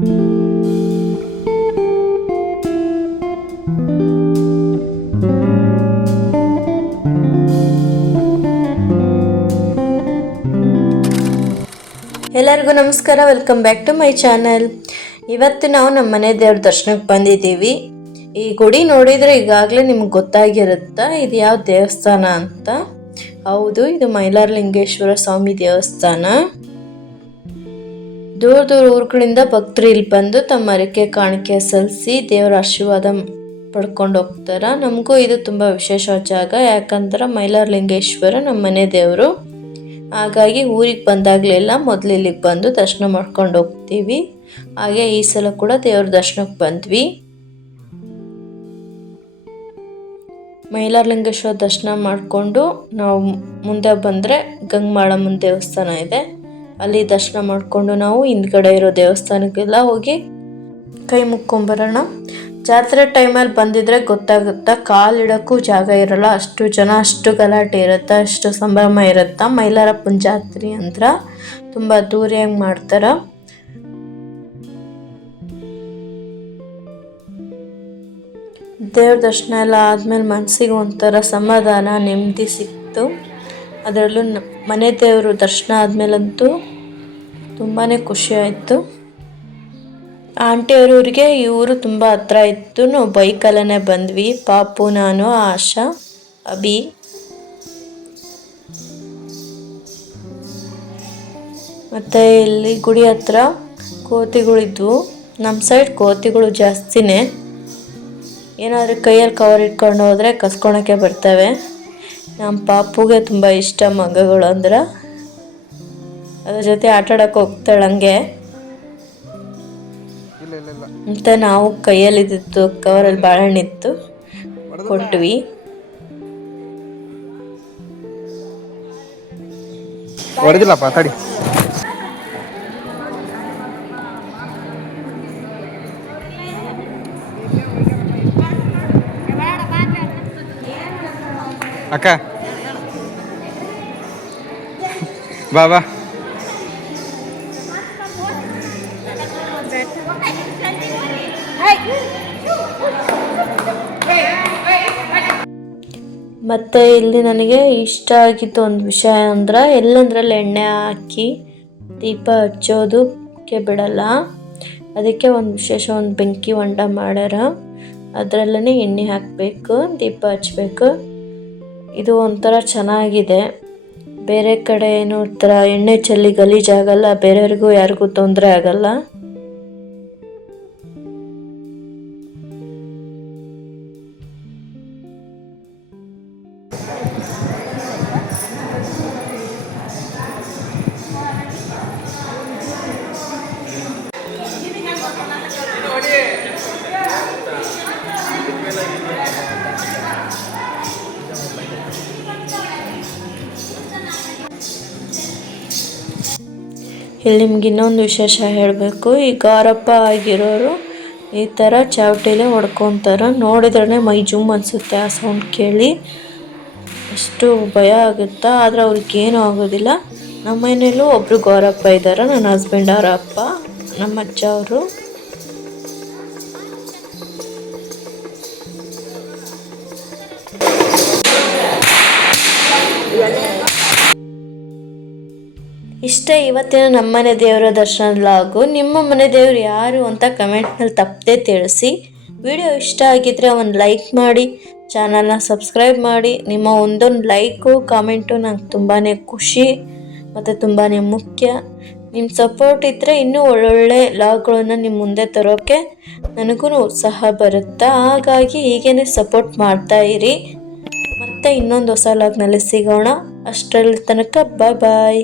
ಎಲ್ಲರಿಗೂ ನಮಸ್ಕಾರ, welcome back to my channel. ಇವತ್ತು ನಾವು ನಮ್ಮ ಮನೆ ದೇವ್ರ ದರ್ಶನಕ್ಕೆ ಬಂದಿದ್ದೀವಿ. ಈ ಗುಡಿ ನೋಡಿದರೆ ಈಗಾಗಲೇ ನಿಮ್ಗೆ ಗೊತ್ತಾಗಿರುತ್ತಾ ಇದು ಯಾವ ದೇವಸ್ಥಾನ ಅಂತ. ಹೌದು, ಇದು ಮೈಲಾರಲಿಂಗೇಶ್ವರ ಸ್ವಾಮಿ ದೇವಸ್ಥಾನ. ದೂರ ದೂರ ಊರುಗಳಿಂದ ಭಕ್ತರು ಇಲ್ಲಿ ಬಂದು ತಮ್ಮ ಹರಕೆ ಕಾಣಿಕೆ ಸಲ್ಲಿಸಿ ದೇವರ ಆಶೀರ್ವಾದ ಪಡ್ಕೊಂಡು ಹೋಗ್ತಾರೆ. ನಮಗೂ ಇದು ತುಂಬ ವಿಶೇಷ ಜಾಗ, ಯಾಕಂದ್ರೆ ಮೈಲಾರಲಿಂಗೇಶ್ವರ ನಮ್ಮ ಮನೆ ದೇವರು. ಹಾಗಾಗಿ ಊರಿಗೆ ಬಂದಾಗಲೆಲ್ಲ ಮೊದಲು ಇಲ್ಲಿಗೆ ಬಂದು ದರ್ಶನ ಮಾಡ್ಕೊಂಡು ಹೋಗ್ತೀವಿ. ಹಾಗೆ ಈ ಸಲ ಕೂಡ ದೇವ್ರ ದರ್ಶನಕ್ಕೆ ಬಂದ್ವಿ. ಮೈಲಾರಲಿಂಗೇಶ್ವರ ದರ್ಶನ ಮಾಡಿಕೊಂಡು ನಾವು ಮುಂದೆ ಬಂದರೆ ಗಂಗಮಾಳಮ್ಮನ ದೇವಸ್ಥಾನ ಇದೆ, ಅಲ್ಲಿ ದರ್ಶನ ಮಾಡಿಕೊಂಡು ನಾವು ಹಿಂದ್ಗಡೆ ಇರೋ ದೇವಸ್ಥಾನಕ್ಕೆಲ್ಲ ಹೋಗಿ ಕೈ ಮುಕ್ಕೊಂಬರೋಣ. ಜಾತ್ರೆ ಟೈಮಲ್ಲಿ ಬಂದಿದ್ರೆ ಗೊತ್ತಾಗುತ್ತಾ, ಕಾಲಿಡೋಕ್ಕೂ ಜಾಗ ಇರೋಲ್ಲ, ಅಷ್ಟು ಜನ, ಅಷ್ಟು ಗಲಾಟೆ ಇರುತ್ತೆ, ಅಷ್ಟು ಸಂಭ್ರಮ ಇರುತ್ತೆ. ಮೈಲಾರಪ್ಪನ ಜಾತ್ರೆ ಅಂದ್ರೆ ತುಂಬ ಅದ್ದೂರಿಯಾಗಿ ಮಾಡ್ತಾರೆ. ದೇವ್ರ ದರ್ಶನ ಎಲ್ಲ ಆದಮೇಲೆ ಮನಸ್ಸಿಗೆ ಒಂಥರ ಸಮಾಧಾನ, ನೆಮ್ಮದಿ ಸಿಕ್ತು. ಅದರಲ್ಲೂ ಮನೆ ದೇವರು ದರ್ಶನ ಆದಮೇಲಂತೂ ತುಂಬಾ ಖುಷಿ ಆಯಿತು. ಆಂಟಿಯವರೂರಿಗೆ ಈ ಊರು ತುಂಬ ಹತ್ರ ಇತ್ತು. ನಾವು ಬೈಕಲ್ಲೇ ಬಂದ್ವಿ, ಪಾಪು, ನಾನು, ಆಶಾ, ಅಭಿ. ಮತ್ತು ಇಲ್ಲಿ ಗುಡಿ ಹತ್ರ ಕೋತಿಗಳಿದ್ವು. ನಮ್ಮ ಸೈಡ್ ಕೋತಿಗಳು ಜಾಸ್ತಿನೇ. ಏನಾದರೂ ಕೈಯಲ್ಲಿ ಕವರ್ ಇಟ್ಕೊಂಡು ಹೋದರೆ ಕಸ್ಕೊಳಕ್ಕೆ ಬರ್ತವೆ. ನಮ್ಮ ಪಾಪುಗೆ ತುಂಬ ಇಷ್ಟ ಮಗಗಳು ಅಂದ್ರೆ, ಅದ್ರ ಜೊತೆ ಆಟಾಡೋಕೆ ಹೋಗ್ತಾಳೆ ಹಂಗೆ ಅಂತ. ನಾವು ಕೈಯಲ್ಲಿದ್ದು ಕವರಲ್ಲಿ ಬಾಳೆಹಣ್ಣಿತ್ತು ಕೊಟ್ವಿ. ಅಕ್ಕ ಬಾಬಾ ಮತ್ತು ಇಲ್ಲಿ ನನಗೆ ಇಷ್ಟ ಆಗಿತ್ತು ಒಂದು ವಿಷಯ ಅಂದ್ರೆ, ಎಲ್ಲಂದ್ರಲ್ಲಿ ಎಣ್ಣೆ ಹಾಕಿ ದೀಪ ಹಚ್ಚೋದಕ್ಕೆ ಬಿಡಲ್ಲ. ಅದಕ್ಕೆ ಒಂದು ವಿಶೇಷ ಒಂದು ಬೆಂಕಿ ಹೊಂಡ ಮಾಡ್ಯಾರ, ಅದರಲ್ಲೇ ಎಣ್ಣೆ ಹಾಕಬೇಕು, ದೀಪ ಹಚ್ಚಬೇಕು. ಇದು ಒಂಥರ ಚೆನ್ನಾಗಿದೆ. ಬೇರೆ ಕಡೆ ಏನೋ ಥರ ಎಣ್ಣೆ ಚೆಲ್ಲಿ ಗಲೀಜಾಗಲ್ಲ, ಬೇರೆಯವ್ರಿಗೂ ಯಾರಿಗೂ ತೊಂದರೆ ಆಗಲ್ಲ. ಇಲ್ಲಿ ನಿಮ್ಗೆ ಇನ್ನೊಂದು ವಿಶೇಷ ಹೇಳಬೇಕು. ಈ ಗೌರಪ್ಪ ಆಗಿರೋರು ಈ ಥರ ಚಾವಟಿಲೇ ಹೊಡ್ಕೊತಾರೆ. ನೋಡಿದ್ರೇ ಮೈ ಜುಮ್ ಅನಿಸುತ್ತೆ ಆ ಸೌಂಡ್ ಕೇಳಿ, ಅಷ್ಟು ಭಯ ಆಗುತ್ತಾ. ಆದರೆ ಅವ್ರಿಗೇನೂ ಆಗೋದಿಲ್ಲ. ನಮ್ಮ ಮನೆಯಲ್ಲೂ ಒಬ್ಬರು ಗೌರಪ್ಪ ಇದ್ದಾರೆ, ನನ್ನ ಹಸ್ಬೆಂಡ್ ಅವರ ಅಪ್ಪ, ನಮ್ಮ ಅಜ್ಜ ಅವರು. ಇಷ್ಟೇ ಇವತ್ತಿನ ನಮ್ಮನೆ ದೇವರ ದರ್ಶನದ ಲಾಗು. ನಿಮ್ಮ ಮನೆ ದೇವರು ಯಾರು ಅಂತ ಕಮೆಂಟ್ನಲ್ಲಿ ತಪ್ಪದೆ ತಿಳಿಸಿ. ವಿಡಿಯೋ ಇಷ್ಟ ಆಗಿದ್ದರೆ ಒಂದು ಲೈಕ್ ಮಾಡಿ, ಚಾನಲ್ನ ಸಬ್ಸ್ಕ್ರೈಬ್ ಮಾಡಿ. ನಿಮ್ಮ ಒಂದೊಂದು ಲೈಕು ಕಾಮೆಂಟು ನಂಗೆ ತುಂಬಾ ಖುಷಿ ಮತ್ತು ತುಂಬಾ ಮುಖ್ಯ. ನಿಮ್ಮ ಸಪೋರ್ಟ್ ಇದ್ದರೆ ಇನ್ನೂ ಒಳ್ಳೊಳ್ಳೆ ಲಾಗ್ಗಳನ್ನು ನಿಮ್ಮ ಮುಂದೆ ತರೋಕ್ಕೆ ನನಗೂ ಉತ್ಸಾಹ ಬರುತ್ತೆ. ಹಾಗಾಗಿ ಹೀಗೇ ಸಪೋರ್ಟ್ ಮಾಡ್ತಾಯಿರಿ. ಮತ್ತು ಇನ್ನೊಂದು ಹೊಸ ಲಾಗ್ನಲ್ಲಿ ಸಿಗೋಣ. ಅಷ್ಟರಲ್ಲಿ ತನಕ ಬಾಯ್ ಬಾಯ್.